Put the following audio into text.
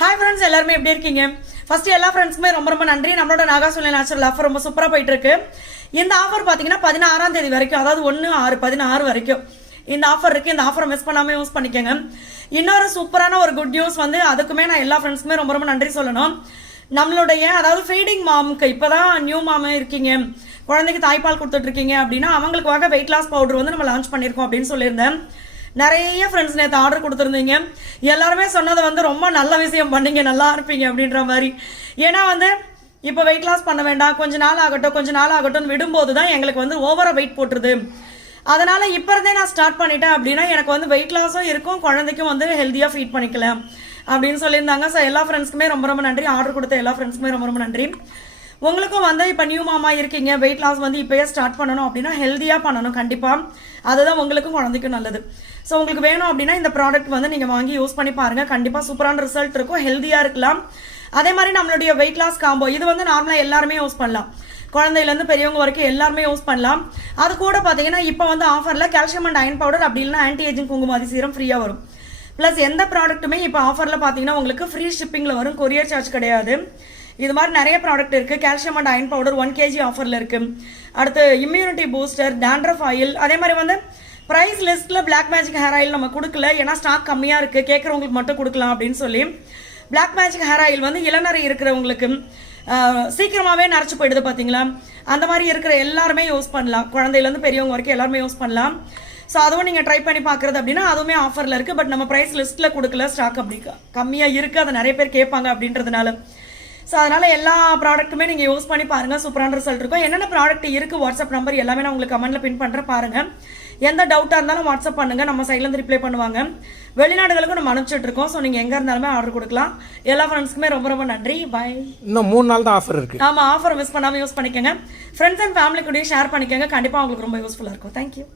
Hi friends, எல்லாருமே எப்படி இருக்கீங்க? ஃபர்ஸ்ட் எல்லா ஃப்ரெண்ட்ஸ்க்குமே ரொம்ப ரொம்ப நன்றி. நம்மளோட நாகாசுலை நேச்சுரல் ஆஃபர் ரொம்ப சூப்பராக போயிட்டு இருக்கு. இந்த ஆஃபர் பார்த்தீங்கன்னா 16ஆம் தேதி வரைக்கும், அதாவது 1/6/16 வரைக்கும் இந்த ஆஃபர் இருக்கு. இந்த ஆஃபரை மிஸ் பண்ணாமல் யூஸ் பண்ணிக்கோங்க. இன்னொரு சூப்பரான ஒரு குட் நியூஸ் வந்து, அதுக்குமே நான் எல்லா ஃப்ரெண்ட்ஸ்க்குமே ரொம்ப ரொம்ப நன்றி சொல்லணும். நம்மளுடைய அதாவது ஃபீடிங் மாமுக்கு இப்போதான் நியூ மாமே இருக்கீங்க, குழந்தைக்கு தாய்ப்பால் கொடுத்துட்டு இருக்கீங்க அப்படின்னா அவங்களுக்காக வெயிட் லாஸ் பவுடர் வந்து நம்ம லான்ச் பண்ணியிருக்கோம் அப்படின்னு சொல்லியிருந்தேன். நிறைய ஃப்ரெண்ட்ஸ் நேற்று ஆர்டர் கொடுத்துருந்தீங்க. எல்லாருமே சொன்னதை வந்து ரொம்ப நல்ல விஷயம் பண்ணீங்க, நல்லா இருப்பீங்க அப்படின்ற மாதிரி. ஏன்னா வந்து இப்போ வெயிட் லாஸ் பண்ண வேண்டாம், கொஞ்ச நாள் ஆகட்டும் விடும்போது தான் எங்களுக்கு வந்து ஓவராக வெயிட் போட்டுருது. அதனால இப்போ இருந்தே நான் ஸ்டார்ட் பண்ணிட்டேன் அப்படின்னா எனக்கு வந்து வெயிட் லாஸும் இருக்கும், குழந்தைக்கும் வந்து ஹெல்த்தியாக ஃபீட் பண்ணிக்கலாம் அப்படின்னு சொல்லியிருந்தாங்க. ஸோ எல்லா ஃப்ரெண்ட்ஸ்க்குமே ரொம்ப ரொம்ப நன்றி. ஆர்டர் கொடுத்த எல்லா ஃப்ரெண்ட்ஸ்க்குமே ரொம்ப ரொம்ப நன்றி. உங்களுக்கும் வந்து இப்போ நியூ மாமா இருக்கீங்க, வெயிட் லாஸ் வந்து இப்போயே ஸ்டார்ட் பண்ணணும் அப்படின்னா ஹெல்த்தியாக பண்ணணும் கண்டிப்பாக. அதுதான் உங்களுக்கும் குழந்தைக்கும் நல்லது. ஸோ உங்களுக்கு வேணும் அப்படின்னா இந்த ப்ராடக்ட் வந்து நீங்கள் வாங்கி யூஸ் பண்ணி பாருங்கள். கண்டிப்பாக சூப்பரான ரிசல்ட் இருக்கும், ஹெல்த்தியாக இருக்கலாம். அதே மாதிரி நம்மளுடைய வெயிட் லாஸ் காம்போ இது வந்து நார்மலாக எல்லாருமே யூஸ் பண்ணலாம், குழந்தையிலேருந்து பெரியவங்க வரைக்கும் எல்லாருமே யூஸ் பண்ணலாம். அது கூட பார்த்தீங்கன்னா இப்போ வந்து ஆஃபரில் கால்சியம் அண்ட் அயன் பவுடர் அப்படி இல்லைன்னா ஆன்டி ஏஜிங் குங்குமாதி சீரம் ஃப்ரீயாக வரும். ப்ளஸ் எந்த ப்ராடக்ட்டுமே இப்போ ஆஃபரில் பார்த்தீங்கன்னா உங்களுக்கு ஃப்ரீ ஷிப்பிங்கில் வரும், கொரியர் சார்ஜ் கிடையாது. இது மாதிரி நிறைய ப்ராடக்ட் இருக்குது. Calcium and iron powder 1 kg ஆஃபரில் இருக்குது. அடுத்து இம்யூனிட்டி பூஸ்டர், டேண்ட்ரஃப் ஆயில். அதே மாதிரி வந்து ப்ரைஸ் லிஸ்ட்டில் பிளாக் மேஜிக் ஹேர் ஆயில் நம்ம கொடுக்கல, ஏன்னா ஸ்டாக் கம்மியாக இருக்குது, கேட்குறவங்களுக்கு மட்டும் கொடுக்கலாம் அப்படின்னு சொல்லி. பிளாக் மேஜிக் ஹேர் ஆயில் வந்து இளநரை இருக்கிறவங்களுக்கு சீக்கிரமாகவே நரைச்சி போயிடுது பார்த்தீங்களா, அந்த மாதிரி இருக்கிற எல்லாருமே யூஸ் பண்ணலாம், குழந்தையிலேருந்து பெரியவங்க வரைக்கும் எல்லாருமே யூஸ் பண்ணலாம். ஸோ அதுவும் நீங்கள் ட்ரை பண்ணி பார்க்குறது அப்படின்னா அதுவுமே ஆஃபரில் இருக்குது. பட் நம்ம ப்ரைஸ் லிஸ்ட்டில் கொடுக்கல, ஸ்டாக் அப்படி கம்மியாக இருக்குது, அதை நிறைய பேர் கேட்பாங்க அப்படின்றதுனால. ஸோ அதனால் எல்லா ப்ராடக்ட்டுமே நீங்கள் யூஸ் பண்ணி பாருங்கள், சூப்பரான ரிசல்ட் இருக்கும். என்னென்ன ப்ராடக்ட் இருக்குது, வாட்ஸ்அப் நம்பர் எல்லாமே நான் உங்களுக்கு கமெண்ட்டில் பின் பண்ணுறேன் பாருங்கள். எந்த டவுட்டாக இருந்தாலும் வாட்ஸ்அப் பண்ணுங்கள், நம்ம சைட்லேருந்து ரிப்ளை பண்ணுவாங்க. வெளிநாடுகளுக்கும் நம்ம அனுப்பிச்சிட்ருக்கோம். ஸோ நீங்கள் எங்கே இருந்தாலுமே ஆர்டர் கொடுக்கலாம். எல்லா ஃப்ரெண்ட்ஸ்க்குமே ரொம்ப ரொம்ப நன்றி. பாய். இன்னும் 3 நாள் தான் ஆஃபர் இருக்குது. ஆமாம், ஆஃபர் மிஸ் பண்ணாமல் யூஸ் பண்ணிக்கோங்க. ஃப்ரெண்ட்ஸ் அண்ட் ஃபேமிலி கூட ஷேர் பண்ணிக்கோங்க, கண்டிப்பாக உங்களுக்கு ரொம்ப யூஸ்ஃபுல்லாக இருக்கும். தேங்க்யூ.